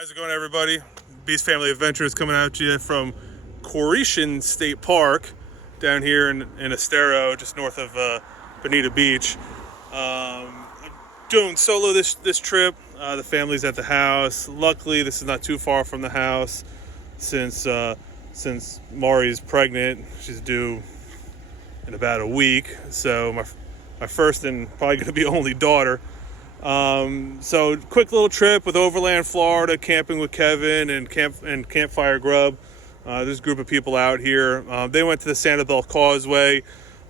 How's it going, everybody? Beast Family Adventures coming at you from Koreshan State Park down here in Estero, just north of Bonita Beach. I'm doing solo this trip. The family's at the house. Luckily, this is not too far from the house since Mari's pregnant. She's due in about a week. So my first and probably going to be only daughter. So quick little trip with Overland, Florida, camping with Kevin and Campfire Grub. There's a group of people out here. They went to the Sanibel Causeway.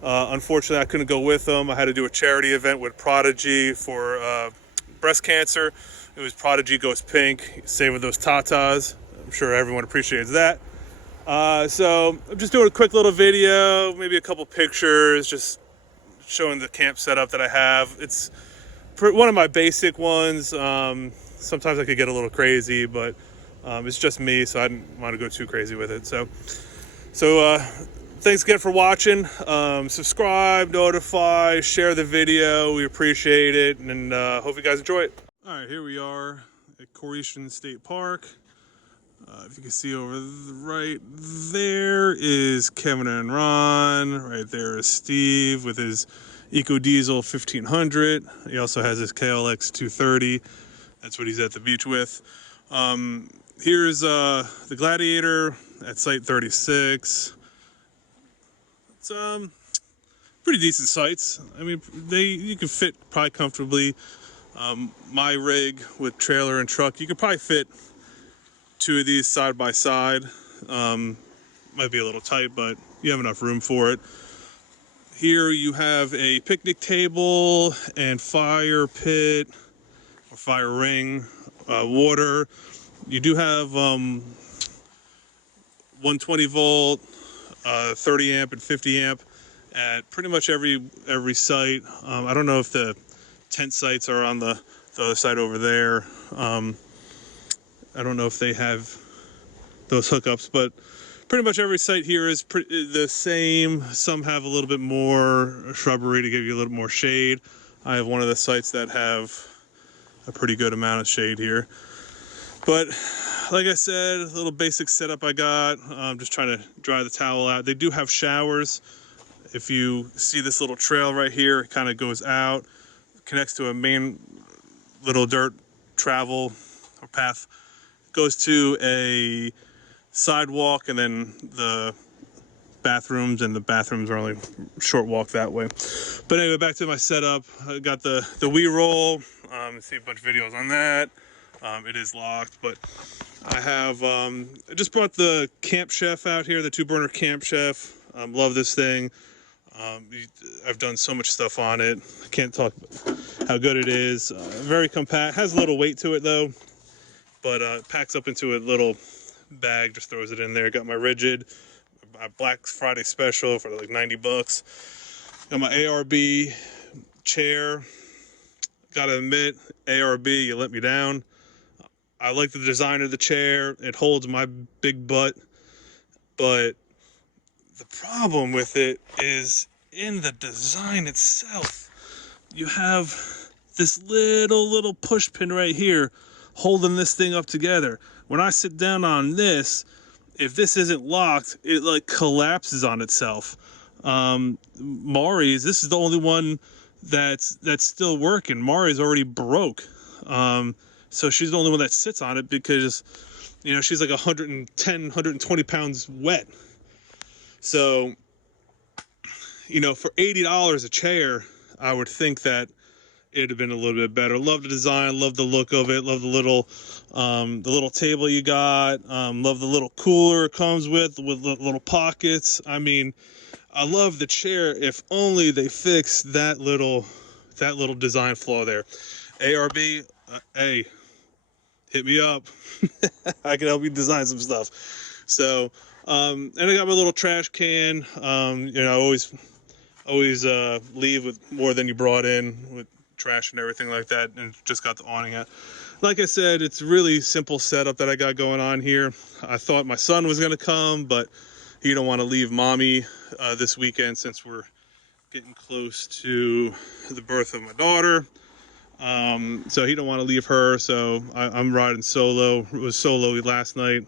Unfortunately, I couldn't go with them. I had to do a charity event with Prodigy for breast cancer. It was Prodigy Goes Pink, saving those tatas. I'm sure everyone appreciates that. So I'm just doing a quick little video, maybe a couple pictures, just showing the camp setup that I have. It's one of my basic ones. Sometimes I could get a little crazy, but it's just me, so I didn't want to go too crazy with it. So thanks again for watching. Subscribe, notify, share the video. We appreciate it, and hope you guys enjoy it. All right, here we are at Koreshan State Park. If you can see over right there is Kevin and Ron. Right there is Steve with his EcoDiesel 1500. He also has his KLX 230. That's what he's at the beach with. Here's the Gladiator at Site 36. It's pretty decent sites. I mean, you can fit probably comfortably. My rig with trailer and truck, you could probably fit two of these side by side. Might be a little tight, but you have enough room for it. Here you have a picnic table and fire pit or fire ring, water. You do have 120 volt, 30 amp and 50 amp at pretty much every site. I don't know if the tent sites are on the other side over there. I don't know if they have those hookups, but pretty much every site here is the same. Some have a little bit more shrubbery to give you a little more shade. I have one of the sites that have a pretty good amount of shade here. But like I said, a little basic setup I got. I'm just trying to dry the towel out. They do have showers. If you see this little trail right here, it kind of goes out, connects to a main little dirt travel or path, goes to a sidewalk, and then the bathrooms, and the bathrooms are only a short walk that way. But anyway, back to my setup. I got the Wii roll. See a bunch of videos on that. It is locked, but I have I just brought the Camp Chef out here, the 2-burner Camp Chef. Love this thing. I've done so much stuff on it. I can't talk about how good it is. Very compact. Has a little weight to it though, but packs up into a little bag, just throws it in there. Got my Rigid, my Black Friday special for like 90 bucks. Got my ARB chair. Gotta admit, ARB, you let me down. I like the design of the chair. It holds my big butt, but the problem with it is in the design itself. You have this little push pin right here holding this thing up together. When I sit down on this, if this isn't locked, it like collapses on itself. Mari's, this is the only one that's still working. Mari's already broke. So she's the only one that sits on it because, you know, she's like 110, 120 pounds wet. So, you know, for $80 a chair, I would think that it'd have been a little bit better. Love the design, love the look of it, love the little table you got, love the little cooler it comes with little pockets. I mean, I love the chair. If only they fixed that little design flaw there. ARB, hey, hit me up. I can help you design some stuff. So, and I got my little trash can. You know, I always leave with more than you brought in with trash and everything like that, and just got the awning out. Like I said, it's really simple setup that I got going on here. I thought my son was going to come, but he don't want to leave mommy this weekend since we're getting close to the birth of my daughter. So he don't want to leave her, so I'm riding solo. It was solo last night.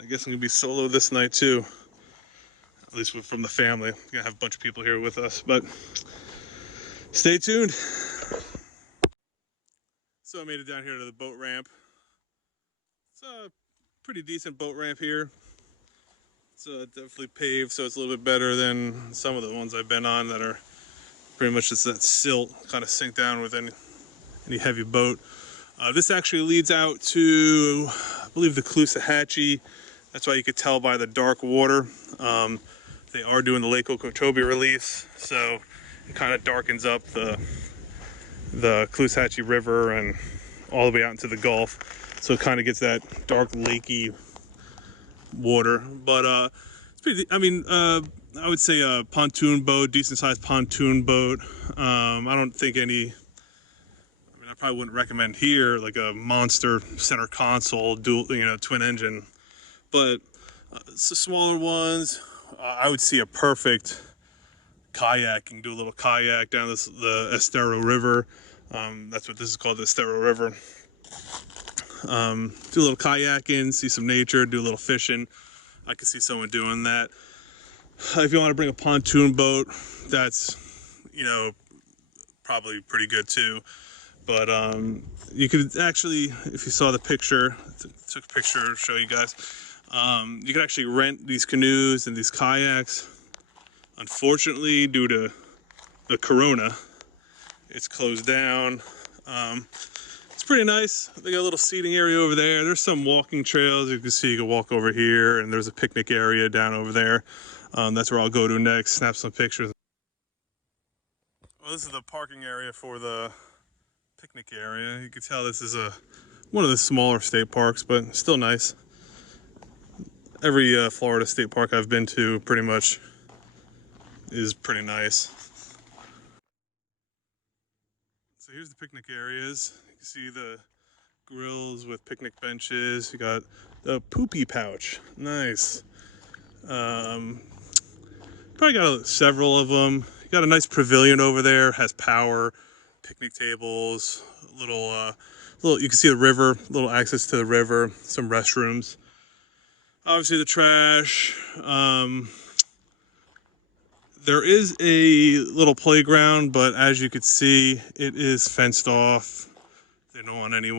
I guess I'm gonna be solo this night too. At least from the family. I'm gonna have a bunch of people here with us, but stay tuned. So I made it down here to the boat ramp. It's a pretty decent boat ramp here. It's definitely paved, so it's a little bit better than some of the ones I've been on that are pretty much just that silt, kind of sink down with any heavy boat. This actually leads out to, I believe, the Caloosahatchee. That's why you could tell by the dark water. They are doing the Lake Okeechobee release, so it kind of darkens up the Caloosahatchee River and all the way out into the Gulf. So it kind of gets that dark lakey water. But it's pretty, I mean, I would say a pontoon boat, decent sized pontoon boat. I don't think any, I probably wouldn't recommend here like a monster center console dual, twin engine, but it's the smaller ones. I would see a perfect kayaking, do a little kayak down the Estero River. That's what this is called, the Estero River. Do a little kayaking, see some nature, do a little fishing. I could see someone doing that. If you want to bring a pontoon boat, that's, probably pretty good too. But you could actually, if you saw the picture, took a picture to show you guys, you could actually rent these canoes and these kayaks. Unfortunately, due to the corona, it's closed down. It's pretty nice. They got a little seating area over there. There's some walking trails. You can see you can walk over here, and there's a picnic area down over there. That's where I'll go to next, snap some pictures. Well, this is the parking area for the picnic area. You can tell this is one of the smaller state parks, but still nice. Every Florida state park I've been to pretty much is pretty nice. So here's the picnic areas. You can see the grills with picnic benches. You got the poopy pouch. Nice. Probably got several of them. You got a nice pavilion over there. Has power, picnic tables, little. You can see the river, little access to the river, some restrooms. Obviously the trash. There is a little playground, but as you could see, it is fenced off. They don't want any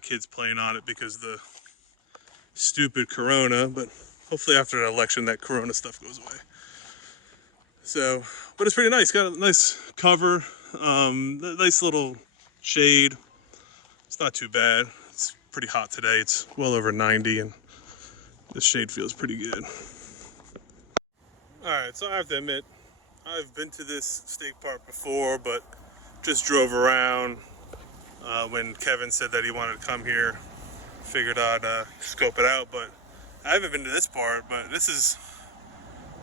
kids playing on it because of the stupid corona, but hopefully after the election that corona stuff goes away. So, but it's pretty nice. Got a nice cover, nice little shade. It's not too bad. It's pretty hot today. It's well over 90 and the shade feels pretty good. Alright, so I have to admit, I've been to this state park before, but just drove around when Kevin said that he wanted to come here. Figured I'd scope it out, but I haven't been to this part, but this is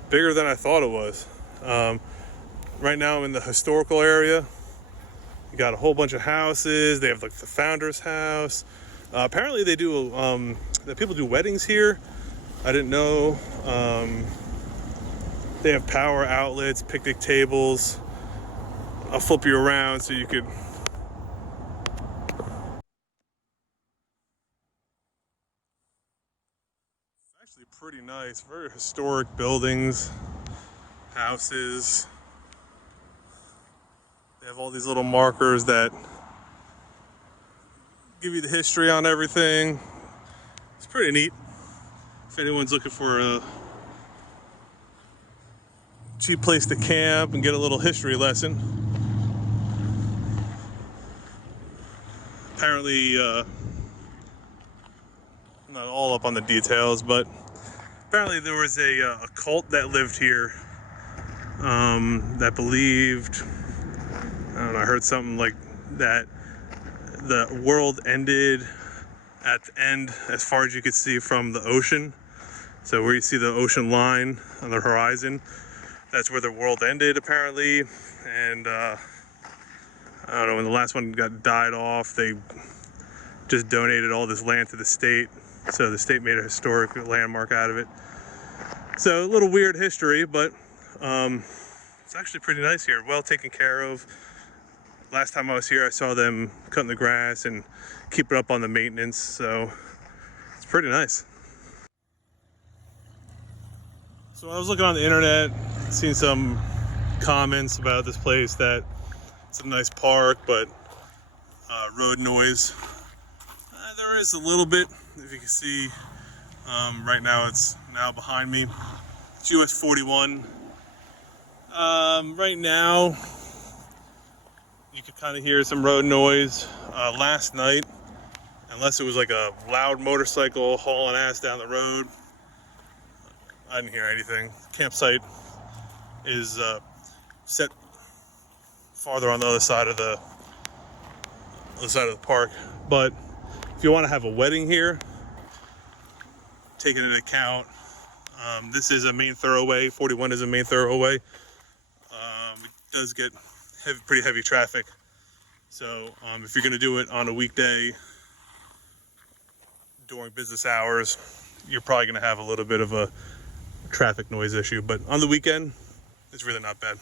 bigger than I thought it was. Right now I'm in the historical area. You got a whole bunch of houses. They have like the founder's house. Apparently they do, that people do weddings here. I didn't know. They have power outlets, picnic tables. I'll flip you around so you could. It's actually pretty nice. Very historic buildings, houses. They have all these little markers that give you the history on everything. It's pretty neat. If anyone's looking for a cheap place to camp and get a little history lesson. Apparently, not all up on the details, but apparently there was a cult that lived here that believed, I don't know, I heard something like that the world ended at the end as far as you could see from the ocean. So where you see the ocean line on the horizon, that's where the world ended apparently. And I don't know, when the last one died off, they just donated all this land to the state. So the state made a historic landmark out of it. So a little weird history, but It's actually pretty nice here, well taken care of. Last time I was here, I saw them cutting the grass and keeping up on the maintenance, so it's pretty nice. So I was looking on the internet, seeing some comments about this place that it's a nice park, but road noise. There is a little bit, if you can see. Right now it's now behind me. It's US 41. Right now, you could kind of hear some road noise. Last night, unless it was like a loud motorcycle hauling ass down the road, I didn't hear anything. Campsite is set farther on the other side of the park. But if you want to have a wedding here, taking into account, this is a main thoroughway. 41 is a main thoroughway. It does get pretty heavy traffic. So if you're going to do it on a weekday during business hours, you're probably going to have a little bit of a traffic noise issue. But on the weekend, it's really not bad.